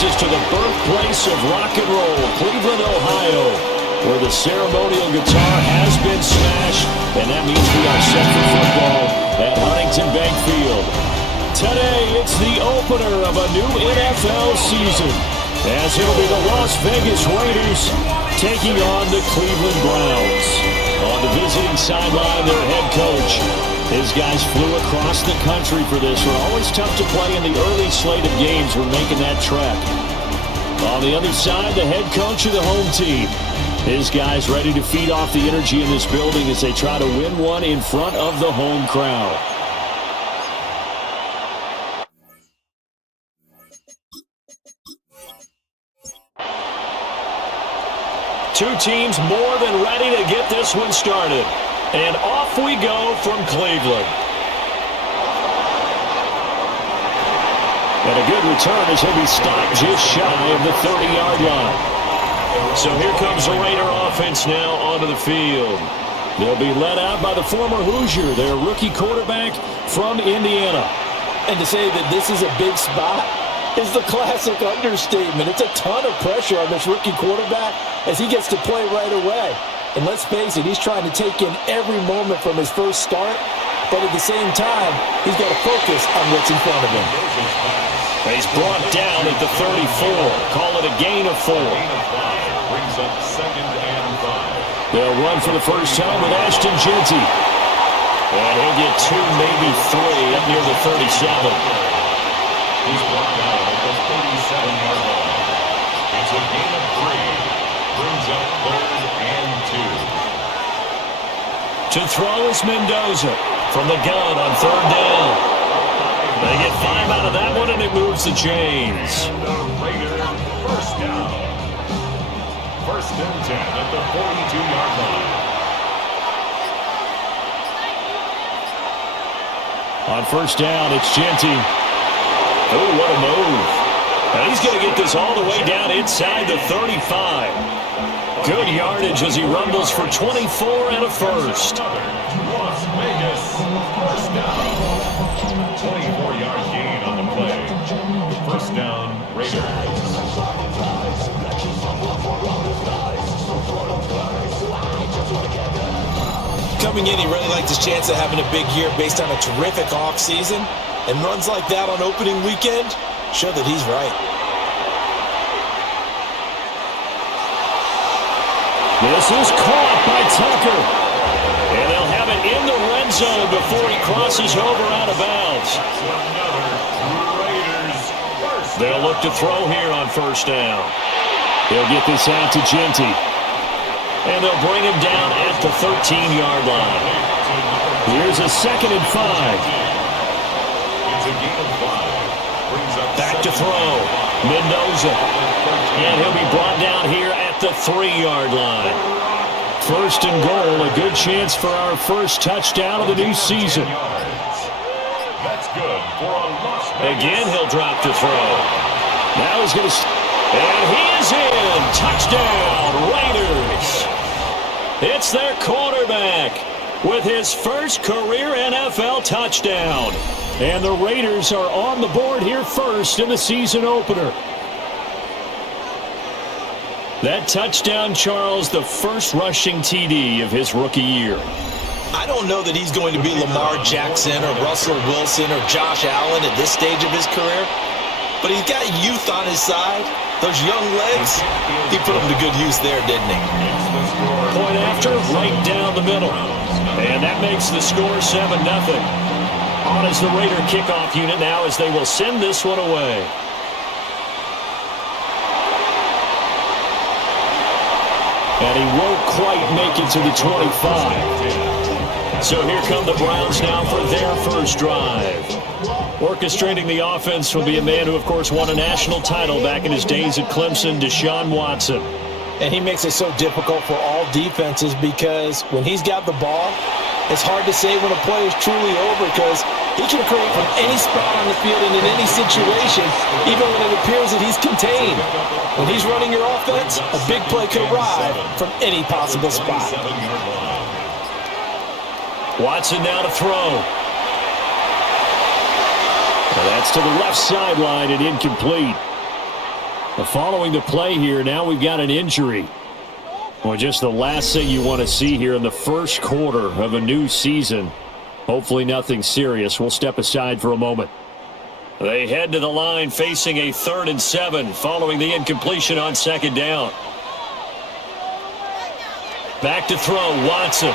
brings us to the birthplace of rock and roll, Cleveland, Ohio, where the ceremonial guitar has been smashed, and that means we are set for football at Huntington Bank Field. Today, it's the opener of a new NFL season, as it'll be the Las Vegas Raiders taking on the Cleveland Browns. On the visiting sideline, their head coach. His guys flew across the country for this. They're always tough to play in the early slate of games. We're making that trek. On the other side, the head coach of the home team. His guys ready to feed off the energy in this building as they try to win one in front of the home crowd. Two teams more than ready to get this one started. And off we go from Cleveland. And a good return as he'll be stopped just shy of the 30-yard line. So here comes the Raider offense now onto the field. They'll be led out by the former Hoosier, their rookie quarterback from Indiana. And to say that this is a big spot is the classic understatement. It's a ton of pressure on this rookie quarterback as he gets to play right away. And let's face it, he's trying to take in every moment from his first start, but at the same time, he's got to focus on what's in front of him. He's brought down at the 34. Call it a gain of 4. Brings up 2nd and 5. They'll run for the first time with Ashton Jeanty. And he'll get 2, maybe 3 up near the 37. He's brought down at the 37-yard line. It's a gain of 3. Brings up 3rd and 2. To throw is Mendoza from the gun on 3rd down. They get 5 out of that one, and it moves the chains. The Raiders first down. 1st and 10 at the 42-yard line. On 1st down, it's Jeanty. Oh, what a move. Now he's going to get this all the way down inside the 35. Good yardage as he rumbles for 24 and a first. Las Vegas first down. 24-yard gain on the play. First down, Raiders. Coming in, he really liked his chance of having a big year based on a terrific offseason. And runs like that on opening weekend show that he's right. This is caught by Tucker. And they'll have it in the red zone before he crosses over out of bounds. They'll look to throw here on 1st down. They'll get this out to Jeanty. And they'll bring him down at the 13-yard line. Here's a 2nd and 5. Back to throw. Mendoza. And he'll be brought down here at the 3-yard line. 1st and goal. A good chance for our first touchdown of the new season. That's good for a Las Vegas. Again, he'll drop to throw. Now he's going to... And he is in. Touchdown, Raiders. It's their quarterback with his first career NFL touchdown. And the Raiders are on the board here first in the season opener. That touchdown, Charles, the first rushing TD of his rookie year. I don't know that he's going to be Lamar Jackson or Russell Wilson or Josh Allen at this stage of his career. But he's got youth on his side. Those young legs, he put them to good use there, didn't he? Point after, right down the middle. And that makes the score 7-0. On is the Raider kickoff unit now as they will send this one away. And he won't quite make it to the 25. So here come the Browns now for their first drive. Orchestrating the offense will be a man who, of course, won a national title back in his days at Clemson, Deshaun Watson. And he makes it so difficult for all defenses because when he's got the ball, it's hard to say when a play is truly over because he can create from any spot on the field and in any situation, even when it appears that he's contained. When he's running your offense, a big play could arrive from any possible spot. Watson now to throw. And that's to the left sideline and incomplete. Following the play here, now we've got an injury. Well, just the last thing you want to see here in the first quarter of a new season. Hopefully nothing serious. We'll step aside for a moment. They head to the line facing a 3rd and 7 following the incompletion on 2nd down. Back to throw, Watson.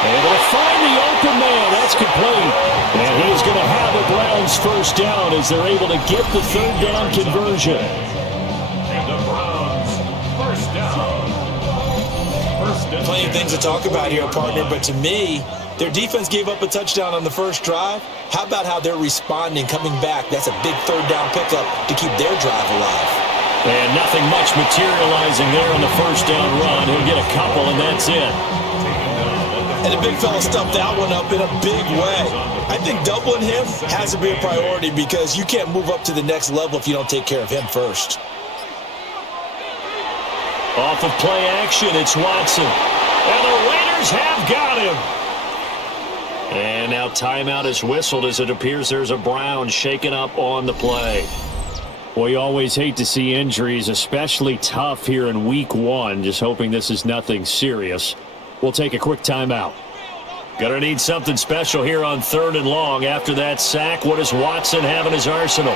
Able to find the open man. That's complete. And he is going to have the Browns first down as they're able to get the 3rd down conversion. And the Browns first down. Plenty of things to talk about here, partner, but to me, their defense gave up a touchdown on the first drive. How about how they're responding, coming back? That's a big 3rd down pickup to keep their drive alive. And nothing much materializing there on the first down run. He'll get a couple, and that's it. And the big fella stuffed that one up in a big way. I think doubling him has to be a priority because you can't move up to the next level if you don't take care of him first. Off of play action, it's Watson. And the Raiders have got him. And now timeout is whistled as it appears there's a Brown shaken up on the play. We always hate to see injuries, especially tough here in week 1. Just hoping this is nothing serious. We'll take a quick timeout. Gonna need something special here on 3rd and long. After that sack, what does Watson have in his arsenal?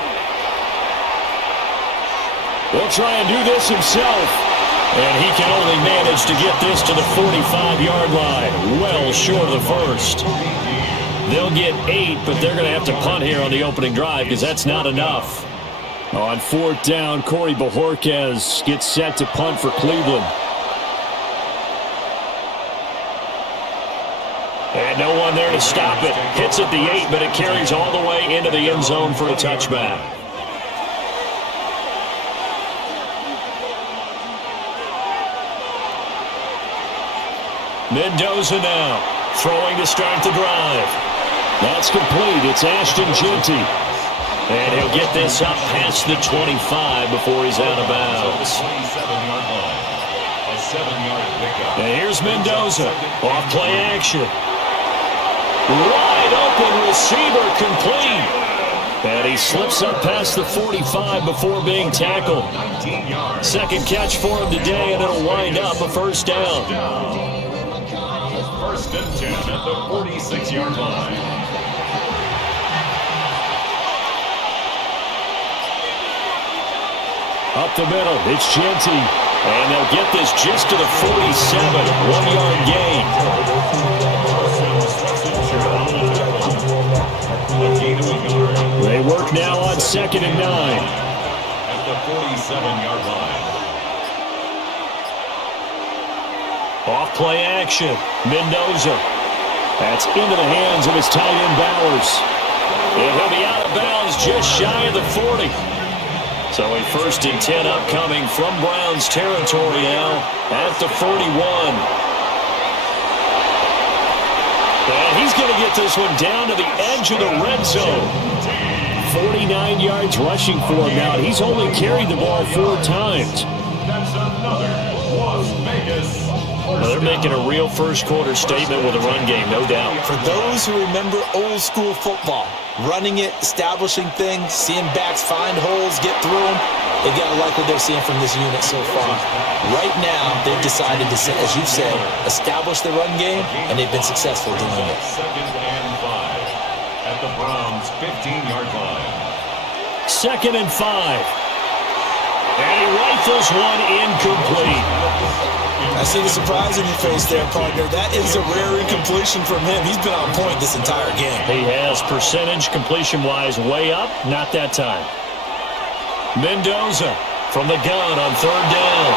He'll try and do this himself. And he can only manage to get this to the 45-yard line. Well short of the first. They'll get 8, but they're going to have to punt here on the opening drive because that's not enough. On 4th down, Corey Bojorquez gets set to punt for Cleveland. And no one there to stop it. Hits at the 8, but it carries all the way into the end zone for a touchback. Mendoza now, throwing to start the drive. That's complete. It's Ashton Jeanty. And he'll get this up past the 25 before he's out of bounds. And here's Mendoza. Off play action. Wide open receiver complete. And he slips up past the 45 before being tackled. Second catch for him today, and it'll wind up a first down. First and 10 at the 46-yard line. Up the middle, it's Jeanty. And they'll get this just to the 47, 1-yard gain. They work now on 2nd and 9. At the 47-yard line. Off play action, Mendoza. That's into the hands of his tight end Bowers. And he'll be out of bounds just shy of the 40. So a 1st and 10 upcoming from Browns territory now at the 41. And he's going to get this one down to the edge of the red zone. 49 yards rushing for him now. He's only carried the ball 4 times. That's another Las Vegas. Well, they're making a real first quarter statement with a run game, no doubt. For those who remember old school football, running it, establishing things, seeing backs find holes, get through them, they got to like what they're seeing from this unit so far. Right now, they've decided to, as you've said, establish the run game, and they've been successful doing it. 2nd and 5 at the Browns' 15-yard line. 2nd and 5. And he rifles one incomplete. I see the surprise in your face there, partner. That is a rare incompletion from him. He's been on point this entire game. He has percentage completion-wise way up. Not that time. Mendoza from the gun on 3rd down.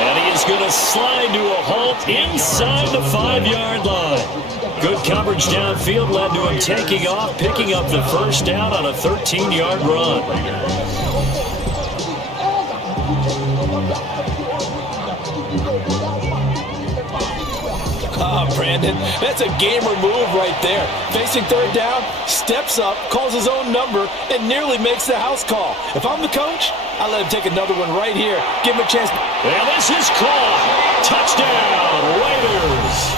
And he is going to slide to a halt inside the 5-yard line. Good coverage downfield led to him taking off, picking up the first down on a 13-yard run. Brandon, that's a gamer move right there. Facing 3rd down, steps up, calls his own number, and nearly makes the house call. If I'm the coach, I let him take another one right here. Give him a chance. And this is caught. Touchdown, Raiders.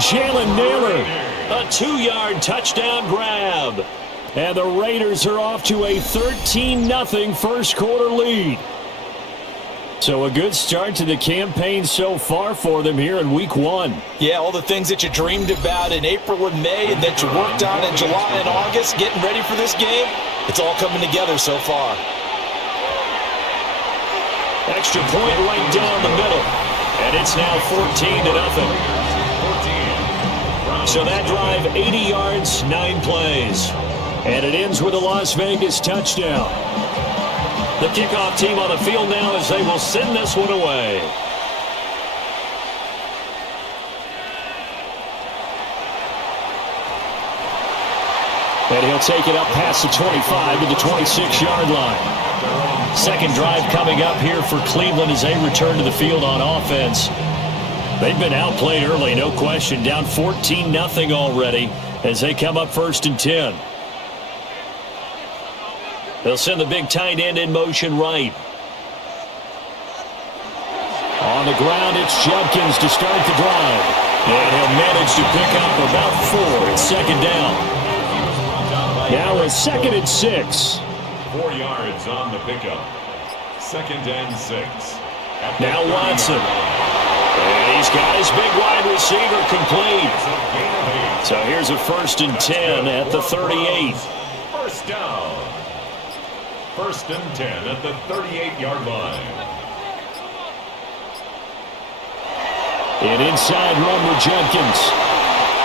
Jalen Naylor, a 2-yard touchdown grab. And the Raiders are off to a 13-0 first quarter lead. So a good start to the campaign so far for them here in week 1. Yeah, all the things that you dreamed about in April and May and that you worked on in July and August, getting ready for this game, it's all coming together so far. Extra point right down the middle. And it's now 14-0. So that drive, 80 yards, 9 plays. And it ends with a Las Vegas touchdown. The kickoff team on the field now as they will send this one away. And he'll take it up past the 25 to the 26-yard line. Second drive coming up here for Cleveland as they return to the field on offense. They've been outplayed early, no question. Down 14-0 already as they come up 1st and 10. They'll send the big tight end in motion right. On the ground, it's Judkins to start the drive. And he'll manage to pick up about 4. It's second down. Now a 2nd and 6. 4 yards on the pickup. 2nd and 6. Now Watson. And he's got his big wide receiver complete. So here's a 1st and 10 at the 38. First down. 1st and 10 at the 38-yard line. An inside run with Judkins.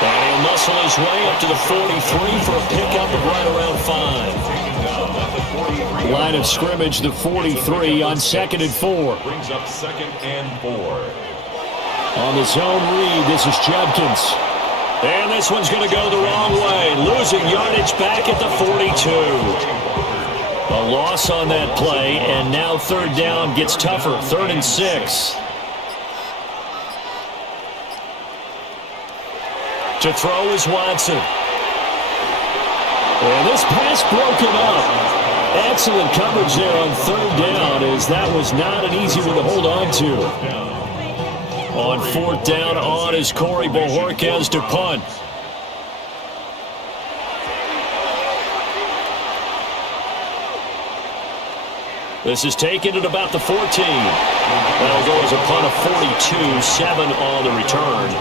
And he'll muscle his way up to the 43 for a pickup of right around 5. Line of scrimmage, the 43 on 2nd and 4. Brings up 2nd and 4. On the zone read, this is Judkins. And this one's going to go the wrong way. Losing yardage back at the 42. A loss on that play, and now 3rd down gets tougher. 3rd and 6. To throw is Watson. And this pass broken up. Excellent coverage there on 3rd down, as that was not an easy one to hold on to. On 4th down, on is Corey Bojorquez to punt. This is taken at about the 14. That'll go as a punt of 42, 7 on the return.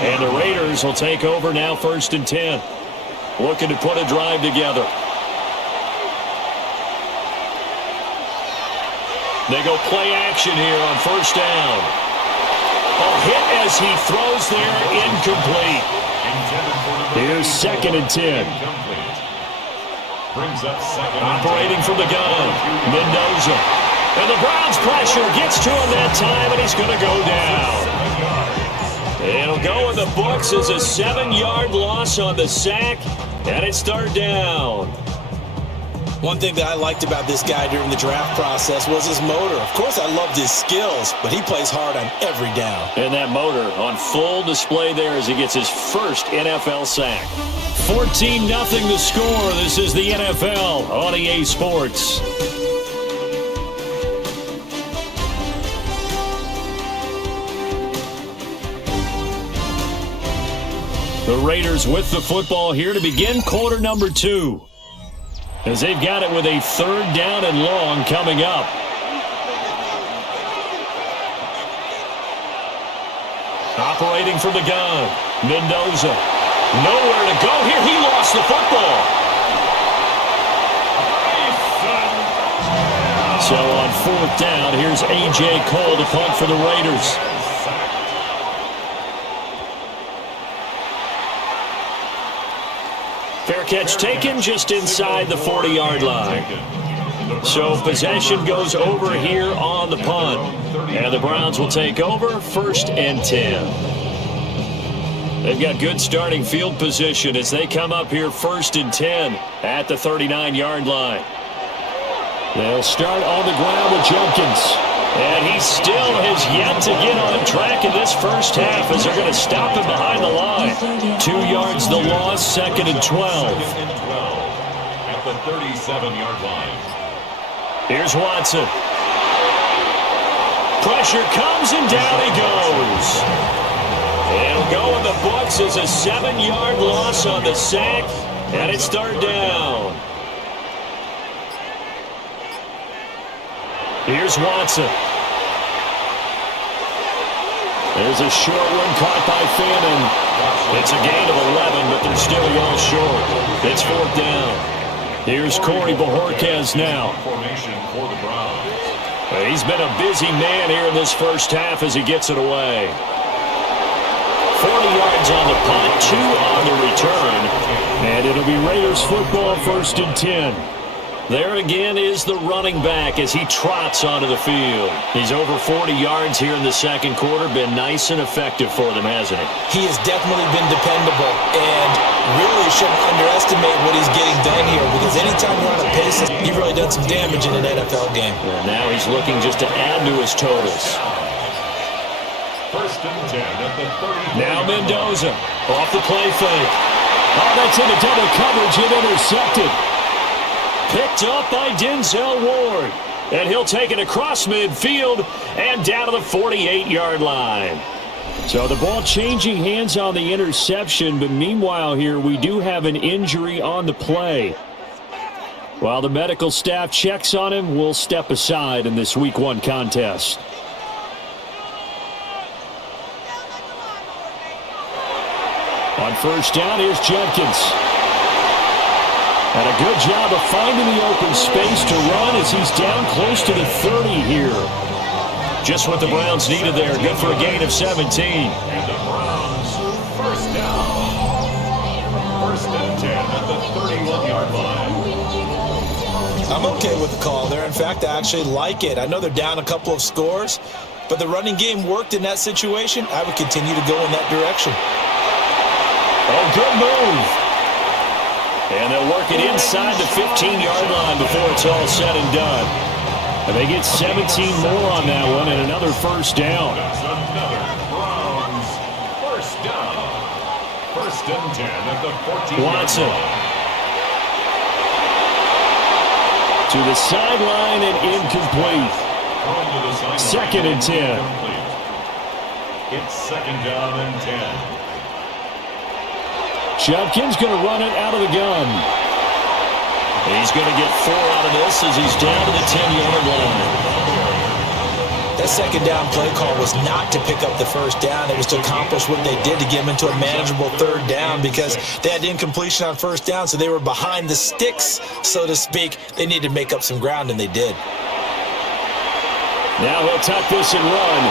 And the Raiders will take over now 1st and 10. Looking to put a drive together. They go play action here on 1st down. A hit as he throws there, incomplete. Here's 2nd and 10. Brings up 2nd. Operating from the gun, Mendoza. And the Browns pressure gets to him that time, and he's going to go down. It'll go in the books as a 7-yard loss on the sack, and it's 3rd down. One thing that I liked about this guy during the draft process was his motor. Of course, I loved his skills, but he plays hard on every down. And that motor on full display there as he gets his first NFL sack. 14-0 the score. This is the NFL on EA Sports. The Raiders with the football here to begin quarter number 2. As they've got it with a 3rd down and long coming up. Operating from the gun, Mendoza. Nowhere to go here. He lost the football. So on 4th down, here's A.J. Cole to punt for the Raiders. Fair catch taken just inside the 40-yard line. So possession goes over here on the punt. And the Browns will take over 1st and 10. They've got good starting field position as they come up here 1st and 10 at the 39-yard line. They'll start on the ground with Judkins. And he still has yet to get on track in this first half as they're going to stop him behind the line. 2 yards the loss, 2nd and 12. At the 37-yard line. Here's Watson. Pressure comes and down he goes. It'll go in the books as a 7-yard loss on the sack, and it's 3rd down. Here's Watson. There's a short one caught by Fannin. It's a gain of 11, but they're still well short. It's 4th down. Here's Corey Bojorquez now. He's been a busy man here in this first half as he gets it away. 40 yards on the punt, 2 on the return. And it'll be Raiders football, 1st and 10. There again is the running back as he trots onto the field. He's over 40 yards here in the second quarter. Been nice and effective for them, hasn't he? He has definitely been dependable, and really shouldn't underestimate what he's getting done here, because anytime you're on a pace, you've really done some damage in an NFL game. And now he's looking just to add to his totals. 1st and 10 at the 30. Now Mendoza off the play fake. Oh, that's into double coverage and intercepted. Picked up by Denzel Ward. And he'll take it across midfield and down to the 48-yard line. So the ball changing hands on the interception, but meanwhile here we do have an injury on the play. While the medical staff checks on him, we'll step aside in this Week 1 contest. On 1st down, here's Judkins. And a good job of finding the open space to run as he's down close to the 30 here. Just what the Browns needed there. Good for a gain of 17. And the Browns, 1st down. 1st and 10 at the 31-yard line. I'm okay with the call there. In fact, I actually like it. I know they're down a couple of scores, but the running game worked in that situation. I would continue to go in that direction. Oh, good move. And they'll work it inside the 15-yard line before it's all said and done. And they get 17 more on that one and another 1st down. That's another Browns 1st down. 1st and 10 at the 14-yard Watson. line. To the sideline and incomplete. 2nd and 10. It's 2nd down and 10. Judkins going to run it out of the gun. He's going to get 4 out of this as he's down to the 10-yard line. That 2nd down play call was not to pick up the 1st down. It was to accomplish what they did to get him into a manageable 3rd down, because they had incompletion on 1st down, so they were behind the sticks, so to speak. They needed to make up some ground, and they did. Now he'll tuck this and run.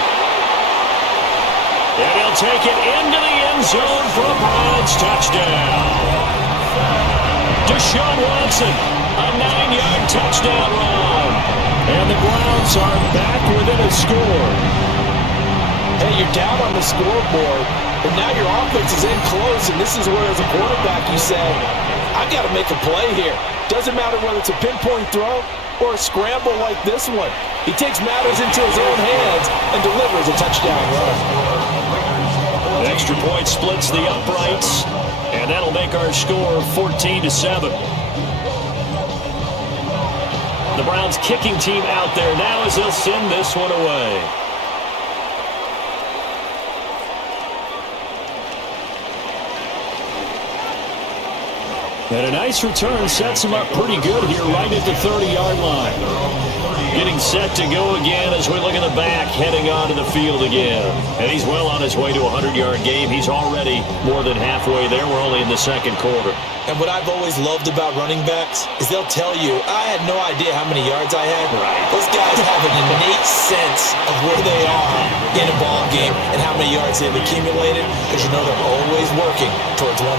And he'll take it into the end zone for a Browns touchdown. Deshaun Watson, a 9-yard touchdown run. And the Browns are back within a score. Hey, you're down on the scoreboard, but now your offense is in close, and this is where, as a quarterback, you say, I've got to make a play here. Doesn't matter whether it's a pinpoint throw or a scramble like this one. He takes matters into his own hands and delivers a touchdown run. An extra point splits the uprights, and that'll make our score 14-7. The Browns kicking team out there now as they'll send this one away. And a nice return sets him up pretty good here right at the 30-yard line. Getting set to go again as we look at the back, heading onto the field again. And he's well on his way to a 100-yard game. He's already more than halfway there. We're only in the second quarter. And what I've always loved about running backs is they'll tell you, I had no idea how many yards I had. Right. Those guys have an innate sense of where they are in a ball game and how many yards they've accumulated, because you know they're always working towards 100.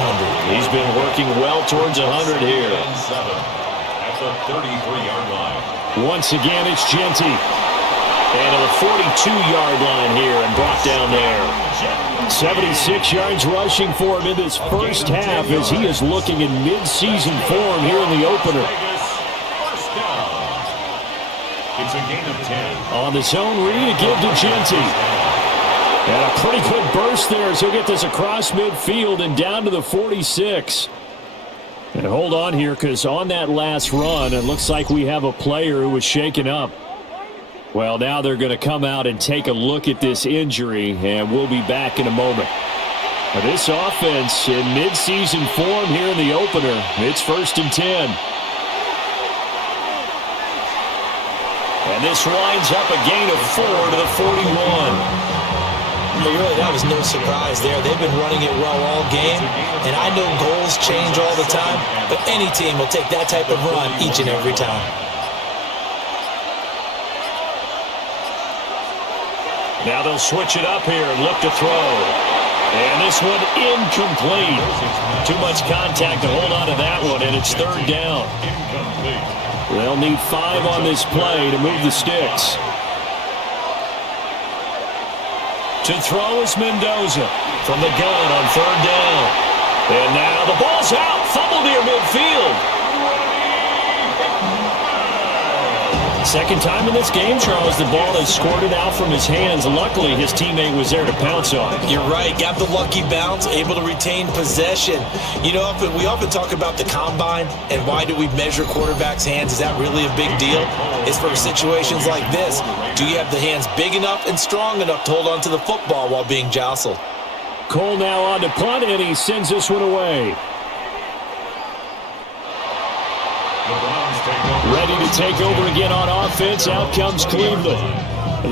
He's been working well towards 100 here. 7 at the 33-yard line. Once again, it's Genty. And at the 42-yard line here and brought down there. 76 yards rushing for him in this first half as he is looking in mid-season form here in the opener. First down. It's a gain of 10. On the zone read, to give to Genty. And a pretty good burst there as he'll get this across midfield and down to the 46. And hold on here, because on that last run, it looks like we have a player who was shaken up. Well, now they're going to come out and take a look at this injury, and we'll be back in a moment. Now, this offense in midseason form here in the opener. It's 1st and 10. And this winds up a gain of 4 to the 41. Really, that was no surprise there. They've been running it well all game, and I know goals change all the time, but any team will take that type of run each and every time. Now they'll switch it up here and look to throw. And this one incomplete. Too much contact to hold on to that one, and it's third down. They'll need 5 on this play to move the sticks. To throw is Mendoza from the gun on third down. And now the ball's out. Fumble near midfield. Second time in this game, Charles, the ball has squirted out from his hands. Luckily, his teammate was there to pounce on it. You're right. Got the lucky bounce, able to retain possession. You know, we often talk about the combine and why do we measure quarterbacks' hands. Is that really a big deal? It's for situations like this. Do you have the hands big enough and strong enough to hold on to the football while being jostled? Cole now on to punt, and he sends this one away. Ready to take over again on offense. Out comes Cleveland.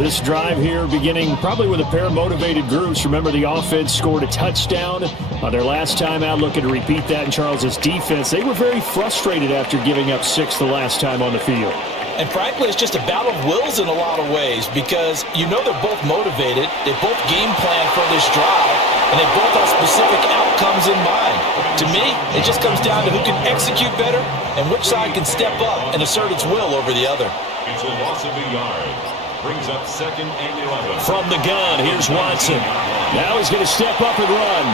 This drive here beginning probably with a pair of motivated groups. Remember, the offense scored a touchdown on their last time out, looking to repeat that in Charles's defense. They were very frustrated after giving up 6 the last time on the field. And frankly, it's just a battle of wills in a lot of ways because you know they're both motivated. They both game plan for this drive, and they both have specific outcomes in mind. To me, it just comes down to who can execute better and which side can step up and assert its will over the other. It's a loss of a yard. Brings up 2nd and 11. From the gun, here's Watson. Now he's going to step up and run.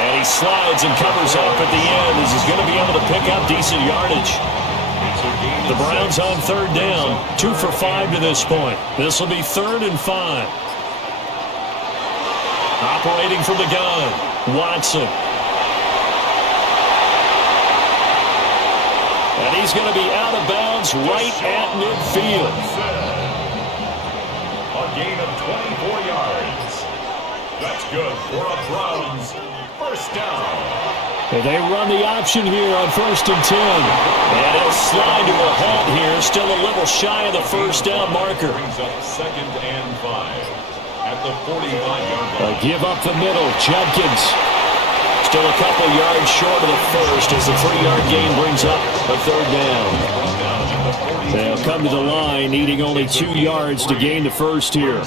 And he slides and covers up at the end as he's going to be able to pick up decent yardage. The Browns on third down, 2 for 5 to this point. This will be 3rd and 5. Operating from the gun, Watson. And he's going to be out of bounds right at midfield. A gain of 24 yards. That's good for a Browns first down. And they run the option here on 1st and 10. And it'll slide to a halt here, still a little shy of the first down marker. Brings up 2nd and 5 at the 45-yard line. A give up the middle, Judkins. Still a couple yards short of the first as the 3-yard gain brings up a third down. They'll come to the line, needing only 2 yards to gain the first here.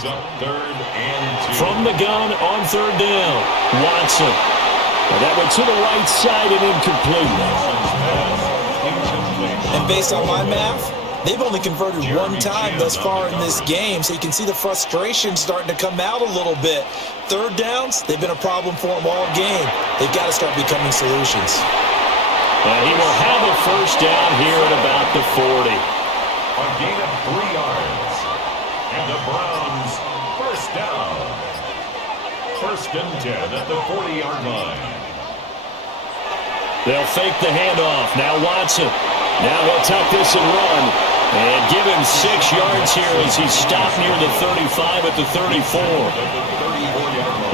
From the gun on third down, Watson. And that went to the right side and incomplete. And based on my math, they've only converted 1 time thus far in this game, so you can see the frustration starting to come out a little bit. Third downs, they've been a problem for them all game. They've got to start becoming solutions. And he will have a first down here at about the 40. A gain of 3 yards. And the Browns first down. 1st and 10 at the 40-yard line. They'll fake the handoff. Now Watson. Now he'll tuck this and run. And give him 6 yards here as he's stopped near the 35 at the 34.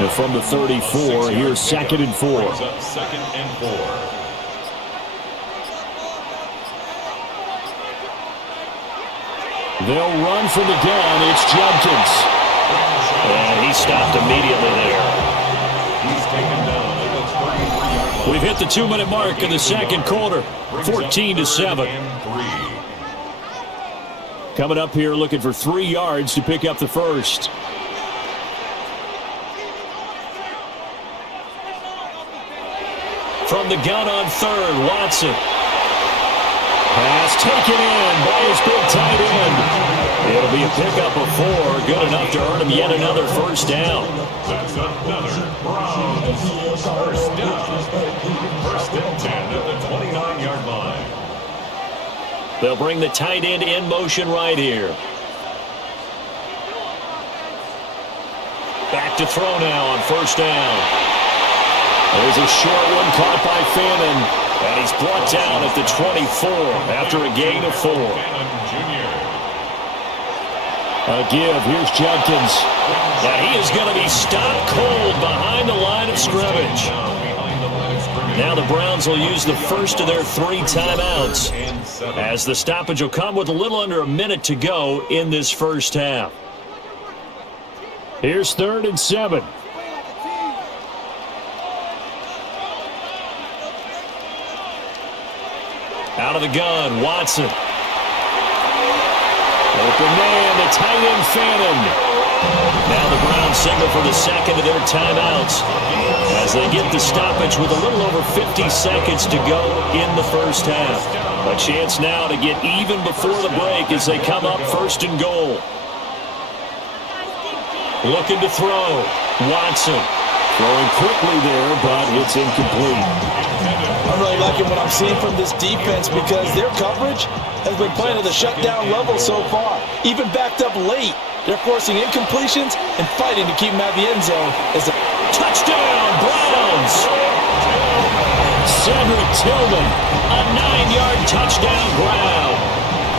And from the 34, here's 2nd and 4. 2nd and 4. They'll run from the gun. It's Judkins. And he stopped immediately there. He's taken down at the 33-yard line. We've hit the 2-minute mark in the second quarter. 14-7. Coming up here looking for 3 yards to pick up the first. From the gun on third, Watson. Pass taken in by his big tight end. It'll be a pickup of 4, good enough to earn him yet another first down. That's another Browns first down. 1st and 10 at the 29-yard line. They'll bring the tight end in motion right here. Back to throw now on first down. There's a short one caught by Fannin. And he's brought down at the 24 after a gain of 4. A give. Here's Judkins. And he is going to be stopped cold behind the line of scrimmage. Now the Browns will use the first of their 3 timeouts, as the stoppage will come with a little under a minute to go in this first half. Here's 3rd and 7. Out of the gun, Watson. Open man, the tight end Fannin. Now the Browns signal for the second of their timeouts as they get the stoppage with a little over 50 seconds to go in the first half. A chance now to get even before the break as they come up 1st and goal. Looking to throw. Watson. Throwing quickly there, but it's incomplete. I'm really liking what I'm seeing from this defense because their coverage has been playing at the shutdown level so far. Even backed up late, they're forcing incompletions and fighting to keep them out of the end zone. As a touchdown, Browns! Cedric Tillman, a 9-yard touchdown grab.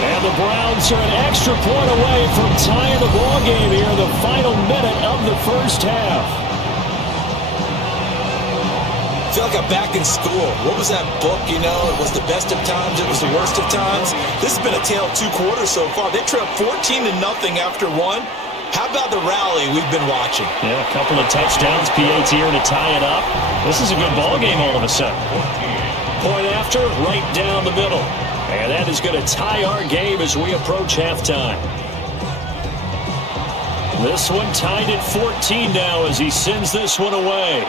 And the Browns are an extra point away from tying the ball game here in the final minute of the first half. I feel like I'm back in school. What was that book, you know? It was the best of times, it was the worst of times. This has been a tale of 2 quarters so far. They trailed 14-0 after 1. How about the rally we've been watching? Yeah, a couple of touchdowns. PAT here to tie it up. This is a good ball game all of a sudden. Point after, right down the middle. And that is going to tie our game as we approach halftime. This one tied at 14 now as he sends this one away.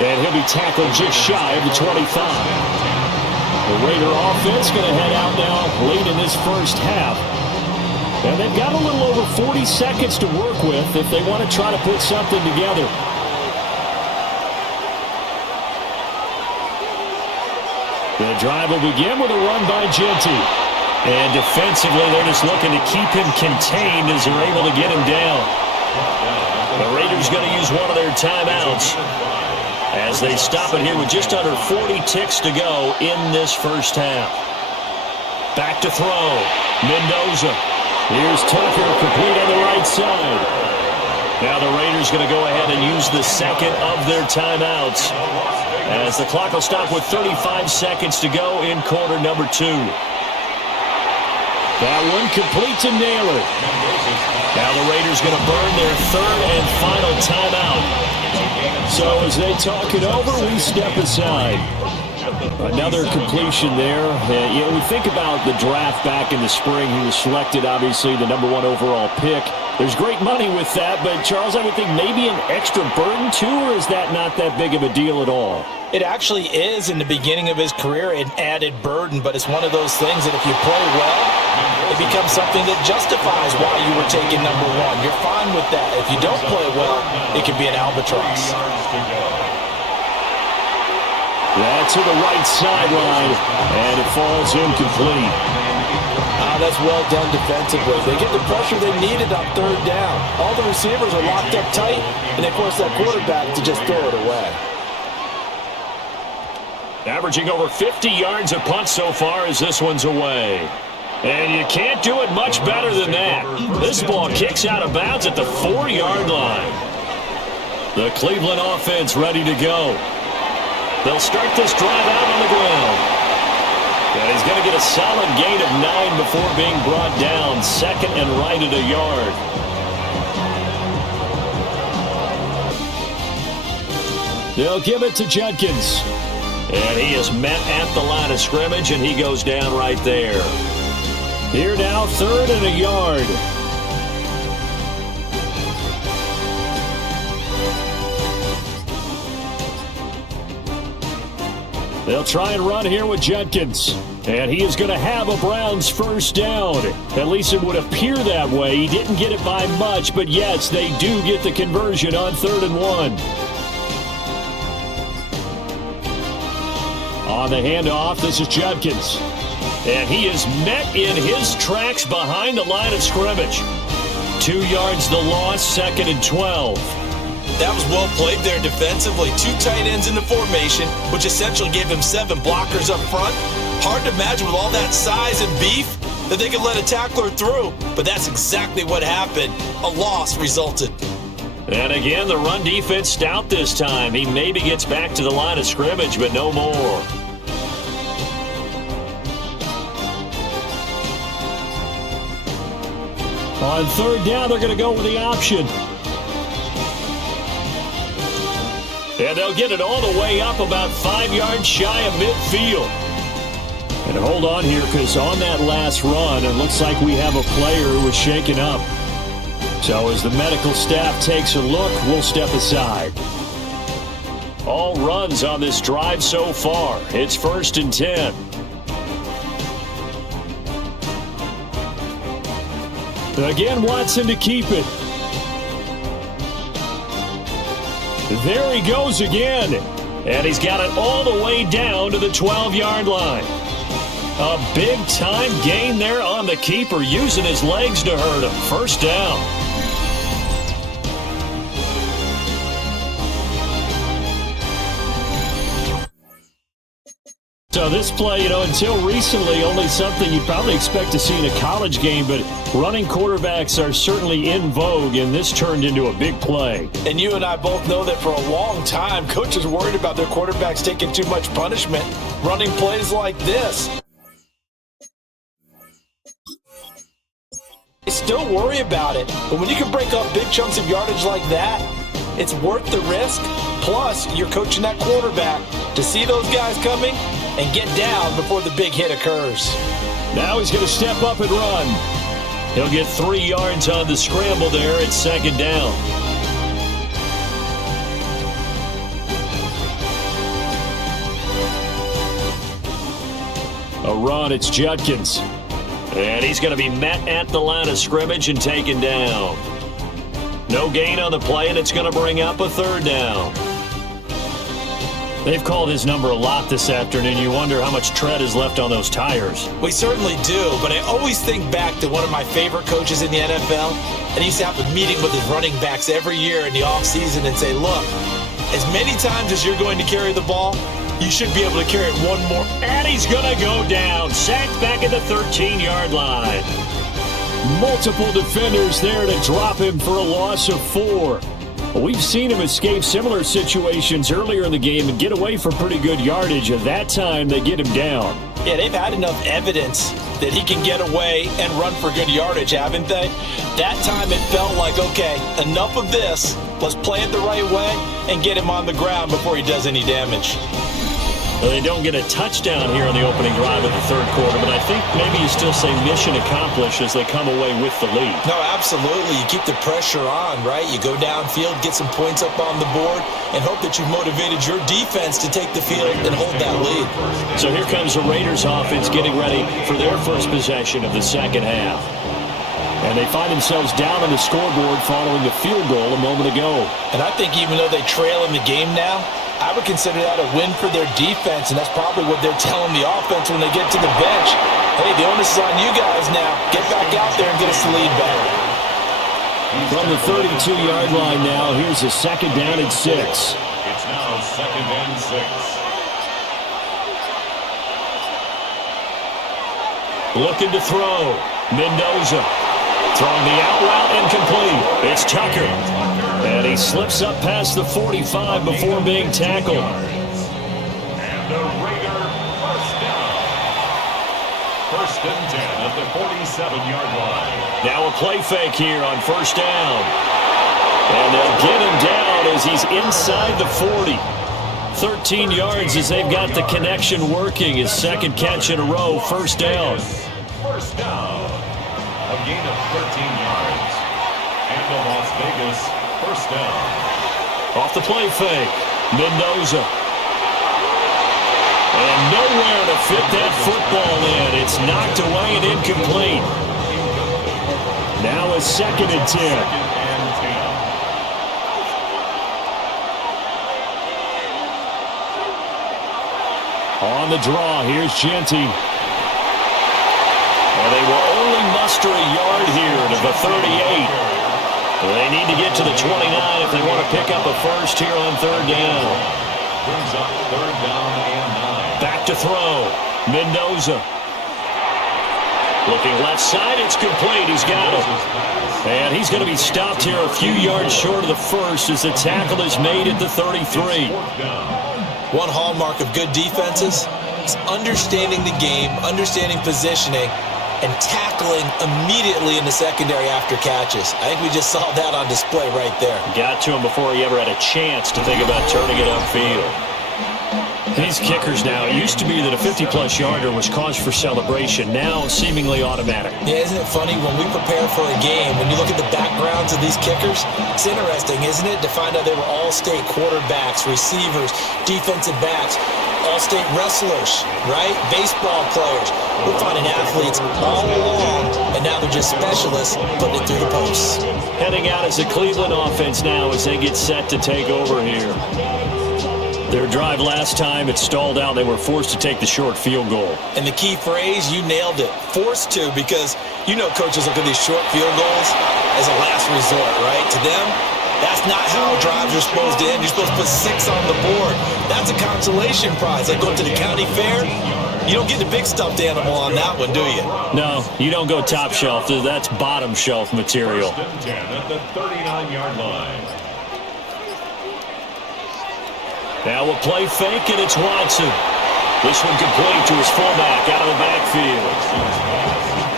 And he'll be tackled just shy of the 25. The Raider offense going to head out now late in this first half. And they've got a little over 40 seconds to work with if they want to try to put something together. The drive will begin with a run by Genty. And defensively, they're just looking to keep him contained as they're able to get him down. The Raiders going to use one of their timeouts as they stop it here with just under 40 ticks to go in this first half. Back to throw. Mendoza. Here's Tucker, complete on the right side. Now the Raiders going to go ahead and use the second of their timeouts as the clock will stop with 35 seconds to go in quarter number 2. That one complete to Naylor. Now the Raiders going to burn their 3rd and final timeout. So as they talk it over, we step aside. Another completion there. You know, we think about the draft back in the spring. He was selected, obviously, the #1 overall pick. There's great money with that, but Charles, I would think maybe an extra burden too, or is that not that big of a deal at all? It actually is in the beginning of his career an added burden, but it's one of those things that if you play well, it becomes something that justifies why you were taken #1. You're fine with that. If you don't play well, it can be an albatross. That's to the right sideline, and it falls incomplete. That's well done defensively. They get the pressure they needed on 3rd down. All the receivers are locked up tight, and of course that quarterback to just throw it away. Averaging over 50 yards a punt so far as this one's away. And you can't do it much better than that. This ball kicks out of bounds at the 4-yard line. The Cleveland offense ready to go. They'll start this drive out on the ground. And he's going to get a solid gain of 9 before being brought down. 2nd and right at a yard. They'll give it to Judkins. And he is met at the line of scrimmage, and he goes down right there. Here now, 3rd and a yard. They'll try and run here with Judkins. And he is going to have a Browns first down. At least it would appear that way. He didn't get it by much, but yes, they do get the conversion on 3rd and 1. On the handoff, this is Judkins. And he is met in his tracks behind the line of scrimmage. 2 yards the loss, 2nd and 12. That was well played there defensively. 2 tight ends in the formation, which essentially gave him 7 blockers up front. Hard to imagine with all that size and beef that they could let a tackler through, but that's exactly what happened. A loss resulted. And again, the run defense stout this time. He maybe gets back to the line of scrimmage, but no more. On third down, they're going to go with the option. And they'll get it all the way up about 5 yards shy of midfield. And hold on here, because on that last run, it looks like we have a player who was shaken up. So as the medical staff takes a look, we'll step aside. All runs on this drive so far. It's 1st and 10. Again, Watson to keep it. There he goes again. And he's got it all the way down to the 12-yard line. A big-time gain there on the keeper, using his legs to hurt him. First down. So this play, until recently, only something you'd probably expect to see in a college game, but running quarterbacks are certainly in vogue, and this turned into a big play. And you and I both know that for a long time, coaches worried about their quarterbacks taking too much punishment, running plays like this. They still worry about it, but when you can break up big chunks of yardage like that, it's worth the risk. Plus, you're coaching that quarterback to see those guys coming and get down before the big hit occurs. Now he's going to step up and run. He'll get 3 yards on the scramble there at 2nd down. A run, it's Judkins. And he's going to be met at the line of scrimmage and taken down. No gain on the play, and it's going to bring up a 3rd down. They've called his number a lot this afternoon. You wonder how much tread is left on those tires. We certainly do, but I always think back to one of my favorite coaches in the NFL, and he used to have a meeting with his running backs every year in the offseason and say, look, as many times as you're going to carry the ball, you should be able to carry it one more. And he's going to go down, sacked back at the 13-yard line. Multiple defenders there to drop him for a loss of 4. We've seen him escape similar situations earlier in the game and get away for pretty good yardage, and that time they get him down. Yeah, they've had enough evidence that he can get away and run for good yardage, haven't they? That time it felt like, okay, enough of this. Let's play it the right way and get him on the ground before he does any damage. Well, they don't get a touchdown here on the opening drive of the 3rd quarter, but I think maybe you still say mission accomplished as they come away with the lead. No, absolutely. You keep the pressure on, right? You go downfield, get some points up on the board, and hope that you've motivated your defense to take the field and hold that lead. So here comes the Raiders offense getting ready for their first possession of the 2nd half. And they find themselves down on the scoreboard following the field goal a moment ago. And I think even though they trail in the game now, I would consider that a win for their defense, and that's probably what they're telling the offense when they get to the bench. Hey, the onus is on you guys now. Get back out there and get us the lead back. From the 32-yard line now, here's a 2nd down and 6. It's now 2nd and 6. Looking to throw. Mendoza throwing the out route incomplete. It's Tucker. And he slips up past the 45 before being tackled. And a Raider first down. 1st and 10 at the 47-yard line. Now a play fake here on 1st down. And they'll get him down as he's inside the 40. 13 yards as they've got the connection working. His 2nd catch in a row, 1st down. 1st down. A gain of 13 yards. And the Las Vegas 1st down. Off the play fake, Mendoza. And nowhere to fit that football in. It's knocked away and incomplete. Now a 2nd and 10. 2nd and 10. On the draw, here's Genty. And they will only muster a yard here to the 38. They need to get to the 29 if they want to pick up a first here on 3rd down. Brings up 3rd down and 9. Back to to throw. Mendoza. Looking left side, it's complete. He's got it. And he's going to be stopped here a few yards short of the first as the tackle is made at the 33. One hallmark of good defenses is understanding the game, understanding positioning, and tackling immediately in the secondary after catches. I think we just saw that on display right there. Got to him before he ever had a chance to think about turning it upfield. These kickers now, it used to be that a 50-plus yarder was cause for celebration. Now, seemingly automatic. Yeah, isn't it funny when we prepare for a game, when you look at the backgrounds of these kickers, it's interesting, isn't it, to find out they were all-state quarterbacks, receivers, defensive backs, all-state wrestlers, right? Baseball players. We're finding athletes all along, and now they're just specialists putting it through the posts. Heading out as a Cleveland offense now as they get set to take over here. Their drive last time, it stalled out. They were forced to take the short field goal. And the key phrase, you nailed it, forced to, because you know coaches look at these short field goals as a last resort, right? To them, that's not how drives are supposed to end. You're supposed to put 6 on the board. That's a consolation prize. Like going to the county fair, you don't get the big stuffed animal on that one, do you? No, you don't go top shelf. That's bottom shelf material. First and 10 at the 39-yard line. Now we'll play fake, and it's Watson. This one complete to his fullback out of the backfield.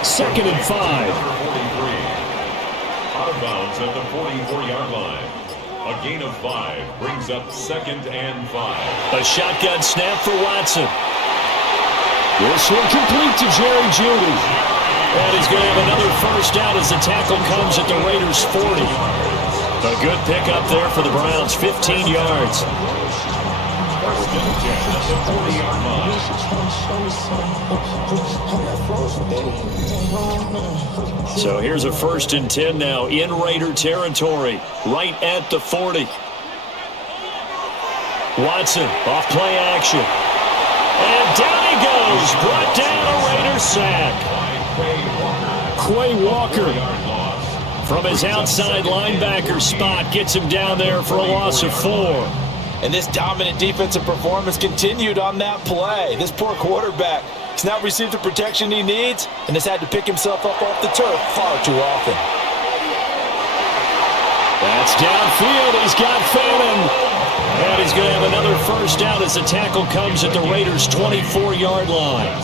2nd and 5. Out of bounds at the 44-yard line. A gain of 5 brings up 2nd and 5. A shotgun snap for Watson. This one complete to Jerry Jeudy. And he's going to have another first down as the tackle comes at the Raiders' 40. A good pickup there for the Browns, 15 yards. First and 10 at the 40-yard line. So here's a 1st and 10 now in Raider territory, right at the 40. Watson, off play action. And down he goes, brought down a Raider sack. Quay Walker from his outside linebacker spot gets him down there for a loss of 4. And this dominant defensive performance continued on that play. This poor quarterback has now received the protection he needs and has had to pick himself up off the turf far too often. That's downfield. He's got Fannin. And he's going to have another first down as the tackle comes at the Raiders' 24-yard line.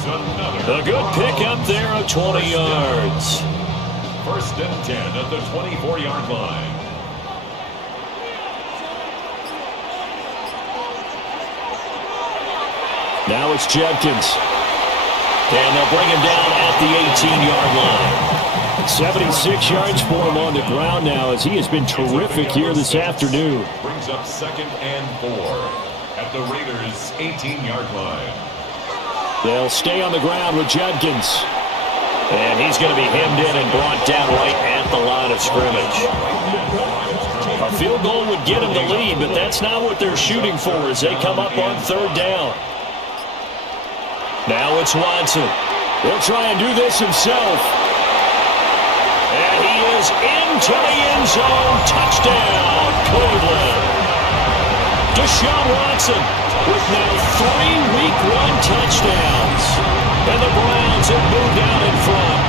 A good pickup there of 20 yards. First and 10 at the 24-yard line. Now it's Judkins. And they'll bring him down at the 18-yard line. 76 yards for him on the ground now as he has been terrific here this afternoon. Brings up 2nd and 4 at the Raiders' 18-yard line. They'll stay on the ground with Judkins. And he's going to be hemmed in and brought down right at the line of scrimmage. A field goal would get him the lead, but that's not what they're shooting for as they come up on 3rd down. Now it's Watson. He'll try and do this himself. And he is into the end zone. Touchdown, Cleveland. Deshaun Watson with now 3 Week 1 touchdowns. And the Browns have moved out in front.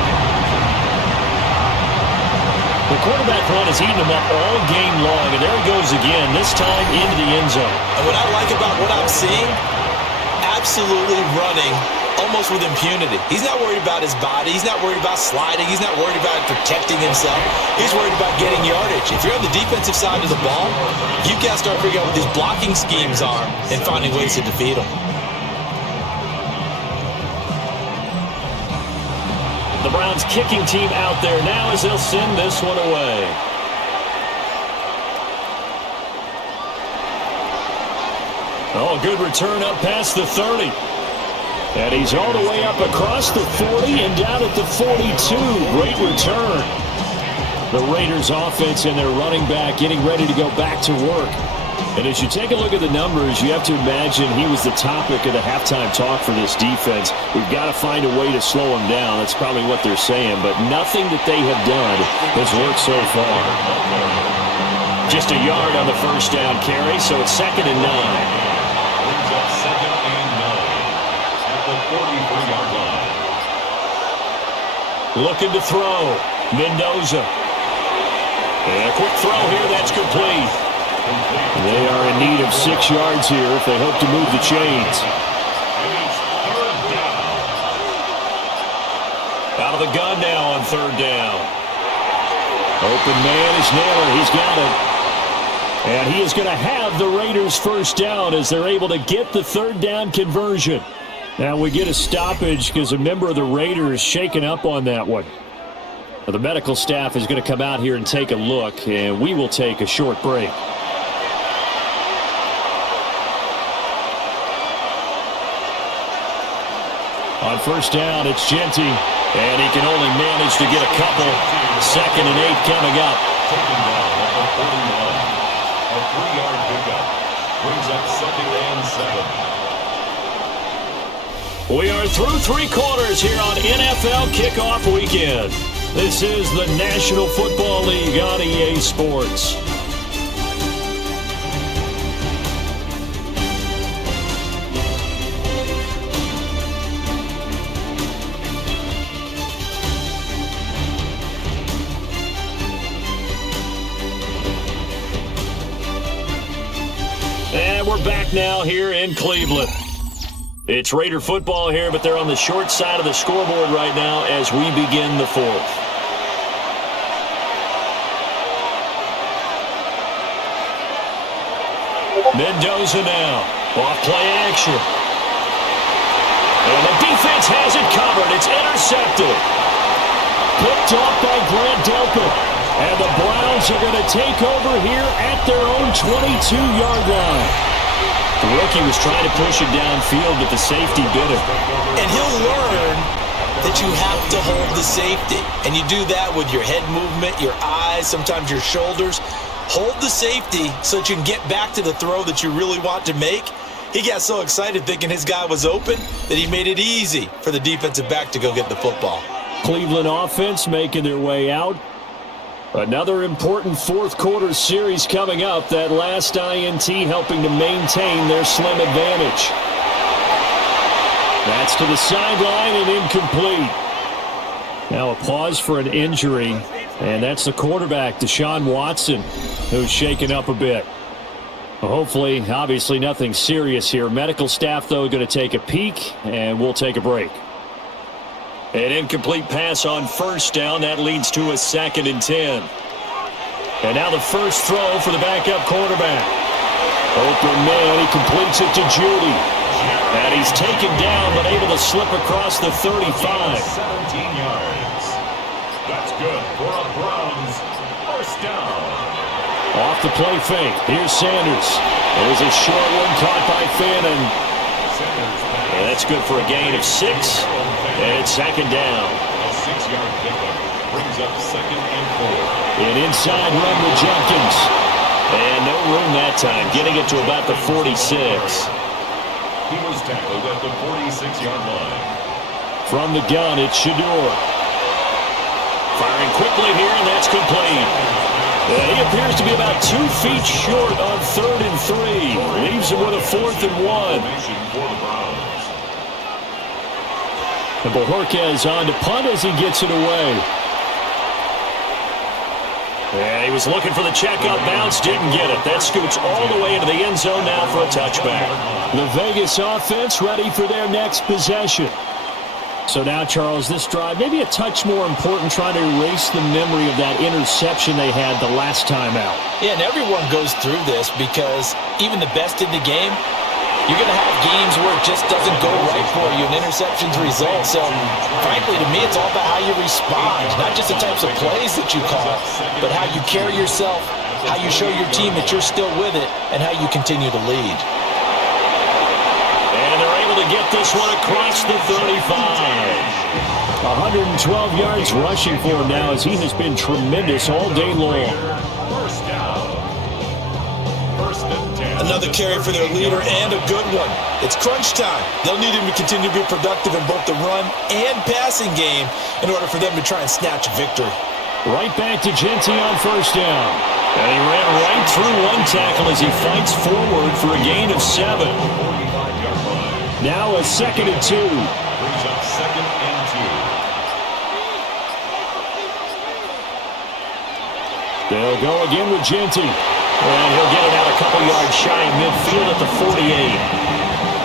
The quarterback run has eaten him up all game long. And there he goes again, this time into the end zone. And what I like about what I'm seeing, absolutely running almost with impunity. He's not worried about his body. He's not worried about sliding. He's not worried about protecting himself. He's worried about getting yardage. If you're on the defensive side of the ball, you've got to start figuring out what these blocking schemes are and finding ways to defeat them. The Browns kicking team out there now as they'll send this one away. Oh, good return up past the 30. And he's all the way up across the 40 and down at the 42. Great return. The Raiders offense and their running back getting ready to go back to work. And as you take a look at the numbers, you have to imagine he was the topic of the halftime talk for this defense. We've got to find a way to slow him down. That's probably what they're saying. But nothing that they have done has worked so far. Just a yard on the first down carry, so it's 2nd and 9. Looking to throw. Mendoza. And a quick throw here. That's complete. They are in need of 6 yards here if they hope to move the chains. Out of the gun now on 3rd down. Open man is Naylor. He's got it. And he is going to have the Raiders' 1st down as they're able to get the 3rd down conversion. Now we get a stoppage because a member of the Raiders shaken up on that one. Now the medical staff is going to come out here and take a look, and we will take a short break. On 1st down, it's Genty, and he can only manage to get a couple. 2nd and 8 coming up. Taken down at the 41. A 3-yard pickup. Brings up 2nd and 7. We are through 3 quarters here on NFL Kickoff Weekend. This is the National Football League on EA Sports. And we're back now here in Cleveland. It's Raider football here, but they're on the short side of the scoreboard right now as we begin the 4th. Mendoza now. Off play action. And the defense has it covered. It's intercepted. Picked off by Grant Delpit. And the Browns are going to take over here at their own 22-yard line. The rookie was trying to push it downfield, but the safety bit him. And he'll learn that you have to hold the safety. And you do that with your head movement, your eyes, sometimes your shoulders. Hold the safety so that you can get back to the throw that you really want to make. He got so excited thinking his guy was open that he made it easy for the defensive back to go get the football. Cleveland offense making their way out. Another important 4th quarter series coming up. That last INT helping to maintain their slim advantage. That's to the sideline and incomplete. Now a pause for an injury, and that's the quarterback, Deshaun Watson, who's shaken up a bit. Well, hopefully, obviously nothing serious here. Medical staff, though, going to take a peek, and we'll take a break. An incomplete pass on 1st down. That leads to a 2nd and 10. And now the first throw for the backup quarterback. Open man, he completes it to Judy. And he's taken down, but able to slip across the 35. 17 yards. That's good for a Browns 1st down. Off the play fake. Here's Sanders. There's a short one caught by Fannin. And that's good for a gain of 6. And it's 2nd down. A 6-yard pickup brings up 2nd and 4. An inside run with Jenkins. And no room that time, getting it to about the 46. He was tackled at the 46-yard line. From the gun, it's Shador. Firing quickly here, and that's complete. He appears to be about 2 feet short on 3rd and 3. Leaves him with a 4th and 1. And Bojorquez on to punt as he gets it away. And he was looking for the checkout bounce, didn't get it. That scoots all the way into the end zone now for a touchback. The Vegas offense ready for their next possession. So now, Charles, this drive, maybe a touch more important, trying to erase the memory of that interception they had the last time out. Yeah, and everyone goes through this because even the best in the game, you're going to have games where it just doesn't go right for you, and interceptions result. So, frankly, to me, it's all about how you respond, not just the types of plays that you call, but how you carry yourself, how you show your team that you're still with it, and how you continue to lead. And they're able to get this one across the 35. 112 yards rushing for him now as he has been tremendous all day long. First down. 1st and 10. Another carry for their leader and a good one. It's crunch time. They'll need him to continue to be productive in both the run and passing game in order for them to try and snatch a victory. Right back to Genty on 1st down. And he ran right through one tackle as he fights forward for a gain of 7. 45-yard line. Now a 2nd and 2. Brings up 2nd and They'll go again with Genty. And he'll get it out a couple yards shy of midfield at the 48.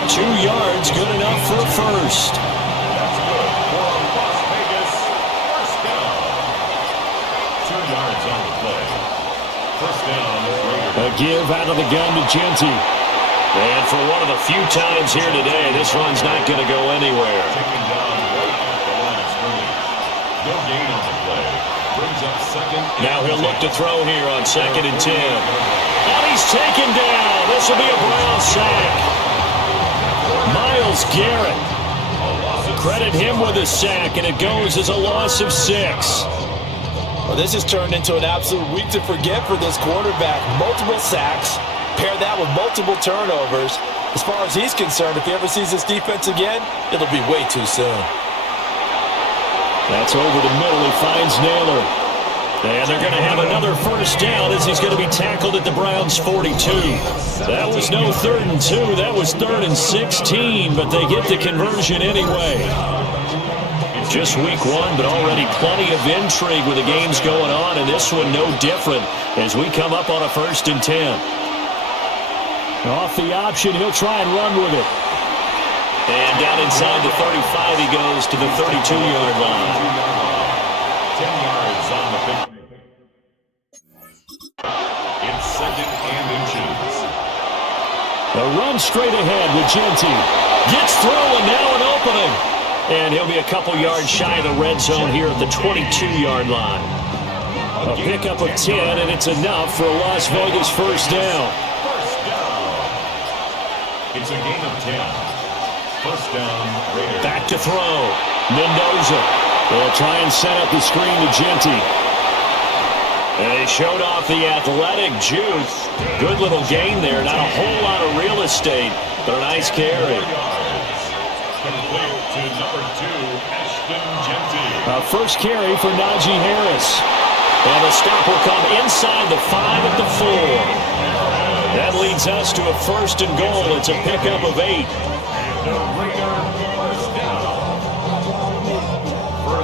2 yards, good enough for a first. That's good for a Las Vegas first down. 2 yards on the play. First down, Raiders. A give out of the gun to Genty. And for one of the few times here today, this run's not going to go anywhere. Taken down right at the line of scrimmage. No gain on the play. Brings up second. Now he'll look to throw here on 2nd and 10. And he's taken down. This will be a Brown sack. Myles Garrett. Credit him with a sack, and it goes as a loss of 6. Well, this has turned into an absolute week to forget for this quarterback. Multiple sacks. Pair that with multiple turnovers. As far as he's concerned, if he ever sees this defense again, it'll be way too soon. That's over the middle. He finds Naylor. And they're going to have another first down as he's going to be tackled at the Browns' 42. That was no 3rd and 2. That was 3rd and 16, but they get the conversion anyway. Just week 1, but already plenty of intrigue with the games going on, and this one no different as we come up on a 1st and 10. Off the option, he'll try and run with it. And down inside the 35, he goes to the 32-yard line. 10 yards on the pick. It's 2nd and inches. A run straight ahead with Genty. Gets through and now an opening. And he'll be a couple yards shy of the red zone here at the 22-yard line. A pickup of 10, and it's enough for a Las Vegas first down. It's a gain of 10. First down, Raiders. Back to throw. Mendoza. They'll try and set up the screen to Genty. And he showed off the athletic juice. Good little gain there. Not a whole lot of real estate, but a nice carry. Complete to number 2, Ashton Genty. First carry for Najee Harris. And the stop will come inside the 5 at the 4. That leads us to a 1st and goal. It's a pickup of 8.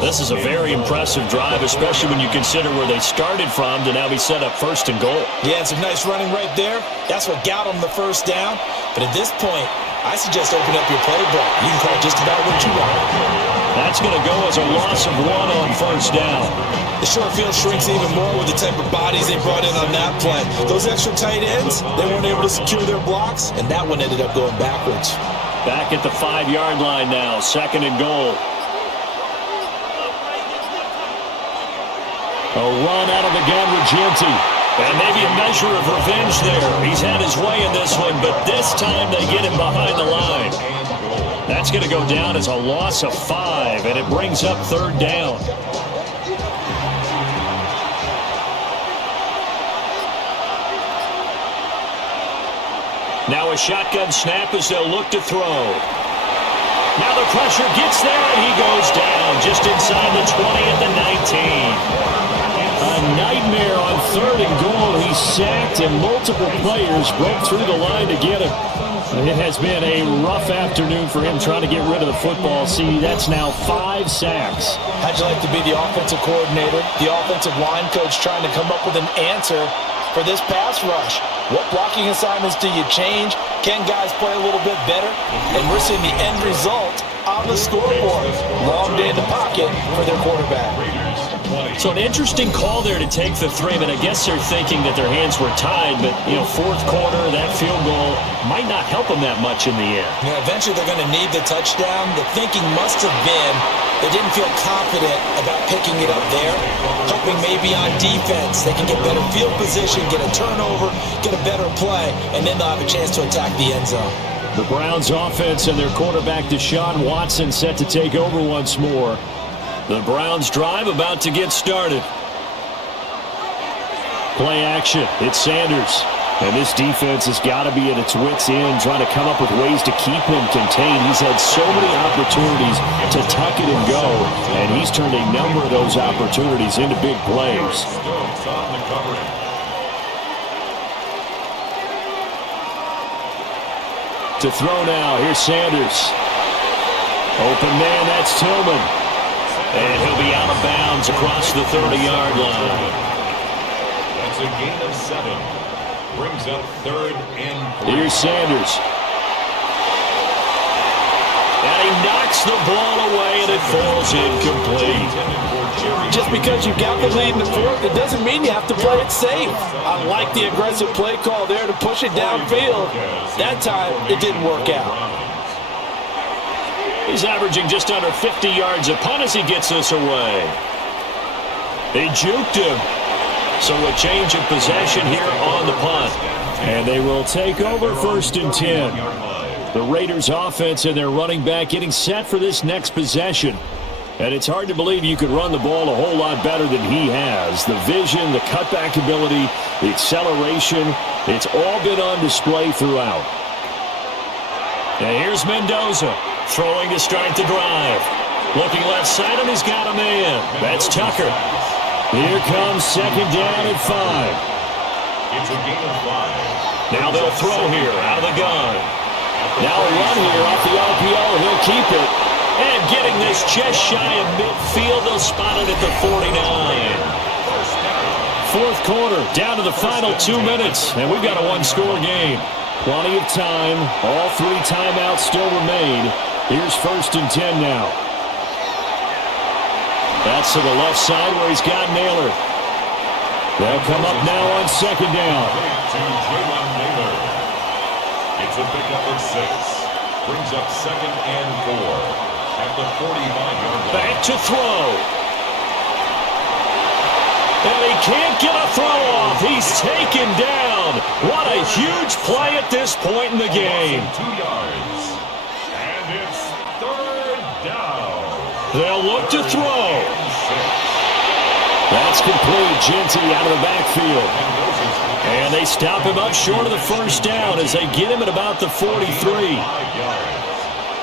This is a very impressive drive, especially when you consider where they started from to now be set up 1st and goal. Yeah, and some nice running right there. That's what got them the first down. But at this point, I suggest open up your playbook. You can call just about what you want. That's going to go as a loss of 1 on first down. The short field shrinks even more with the type of bodies they brought in on that play. Those extra tight ends, they weren't able to secure their blocks, and that one ended up going backwards. Back at the 5-yard line now, 2nd and goal. A run out of the gun with Genty. And maybe a measure of revenge there. He's had his way in this one, but this time they get him behind the line. That's going to go down as a loss of 5, and it brings up 3rd down. Now a shotgun snap as they'll look to throw. Now the pressure gets there, and he goes down just inside the 20 at the 19. A nightmare on 3rd and goal. He's sacked, and multiple players broke through the line to get him. It has been a rough afternoon for him trying to get rid of the football. See, that's now 5 sacks. How'd you like to be the offensive coordinator, the offensive line coach trying to come up with an answer for this pass rush? What blocking assignments do you change? Can guys play a little bit better? And we're seeing the end result on the scoreboard. Long day in the pocket for their quarterback. So an interesting call there to take the 3. I mean, I guess they're thinking that their hands were tied, but, 4th quarter, that field goal might not help them that much in the end. Yeah, eventually they're going to need the touchdown. The thinking must have been they didn't feel confident about picking it up there, hoping maybe on defense they can get better field position, get a turnover, get a better play, and then they'll have a chance to attack the end zone. The Browns offense and their quarterback Deshaun Watson set to take over once more. The Browns drive about to get started. Play action. It's Sanders. And this defense has got to be at its wits' end, trying to come up with ways to keep him contained. He's had so many opportunities to tuck it and go, and he's turned a number of those opportunities into big plays. To throw now, here's Sanders. Open man, that's Tillman. And he'll be out of bounds across the 30-yard line. a gain of 7. Brings up 3rd and 3. Here's Sanders. And he knocks the ball away, and it falls incomplete. Just because you got the lead in the fourth, it doesn't mean you have to play it safe. I like the aggressive play call there to push it downfield. That time, it didn't work out. He's averaging just under 50 yards a punt as he gets this away. They juked him. So a change of possession here on the punt. And they will take over 1st and 10. The Raiders offense and their running back getting set for this next possession. And it's hard to believe you could run the ball a whole lot better than he has. The vision, the cutback ability, the acceleration, it's all been on display throughout. And here's Mendoza throwing to start the drive. Looking left side, and he's got a man. That's Tucker. Here comes 2nd down and 5. It's a gain of 5. Now they'll throw here out of the gun. Now a run here off the RPO. He'll keep it. And getting this just shy of midfield, they'll spot it at the 49. 4th quarter, down to the final 2 minutes, and we've got a one-score game. Plenty of time. All 3 timeouts still remain. Here's 1st and 10 now. That's to the left side where he's got Naylor. They'll come up now on 2nd down. It's a pickup at 6. Brings up 2nd and 4. At the 45-yard line. Back to throw. And he can't get a throw off. He's taken down. What a huge play at this point in the game. 2 yards. And it's 3rd down. They'll look to throw. That's complete. Genty out of the backfield. And they stop him up short of the 1st down as they get him at about the 43.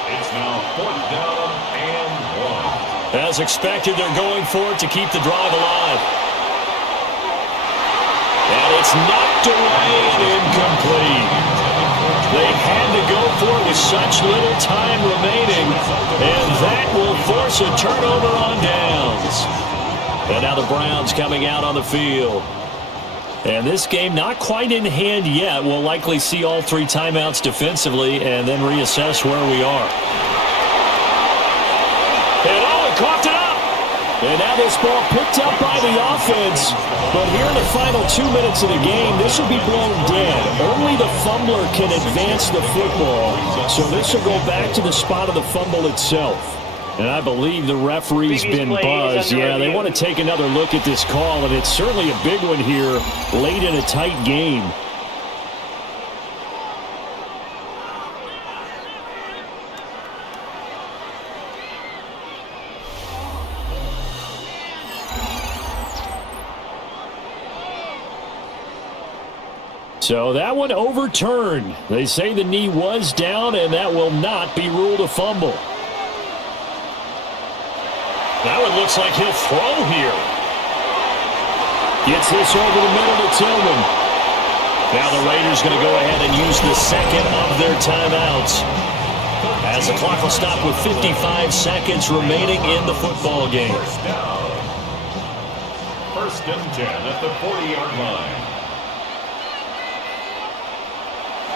It's now 4th down and 1. As expected, they're going for it to keep the drive alive. And it's knocked away and incomplete. They had to go for it with such little time remaining, and that will force a turnover on downs. And now the Browns coming out on the field. And this game not quite in hand yet. We'll likely see all 3 timeouts defensively and then reassess where we are. And oh, it coughed it up. And now this ball picked up by the offense. But here in the final 2 minutes of the game, this will be blown dead. Only the fumbler can advance the football. So this will go back to the spot of the fumble itself. And I believe the referee's been buzzed. Yeah, they want to take another look at this call, and it's certainly a big one here late in a tight game. So that one overturned. They say the knee was down, and that will not be ruled a fumble. Now it looks like he'll throw here. Gets this over the middle to Tillman. Now the Raiders going to go ahead and use the 2nd of their timeouts, as the clock will stop with 55 seconds remaining in the football game. 1st and 10 at the 40-yard line.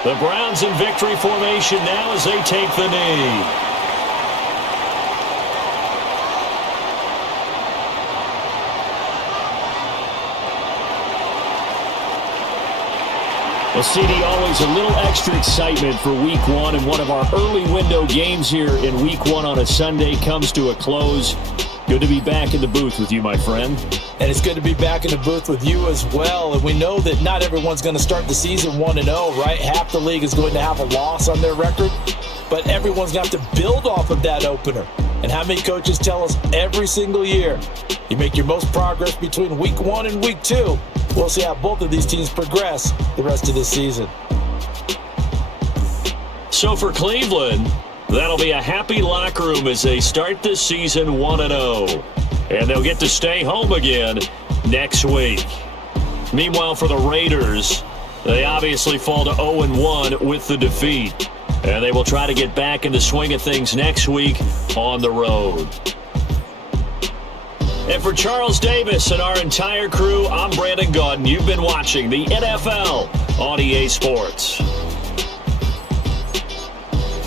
The Browns in victory formation now as they take the knee. Well, CD, always a little extra excitement for Week 1, and one of our early window games here in Week 1 on a Sunday comes to a close. Good to be back in the booth with you, my friend. And it's good to be back in the booth with you as well. And we know that not everyone's going to start the season 1-0, right? Half the league is going to have a loss on their record, but everyone's got to build off of that opener. And how many coaches tell us every single year, you make your most progress between Week 1 and Week 2. We'll see how both of these teams progress the rest of this season. So for Cleveland, that'll be a happy locker room as they start this season 1-0. And they'll get to stay home again next week. Meanwhile, for the Raiders, they obviously fall to 0-1 with the defeat. And they will try to get back in the swing of things next week on the road. And for Charles Davis and our entire crew, I'm Brandon Gaudin. You've been watching the NFL on EA Sports.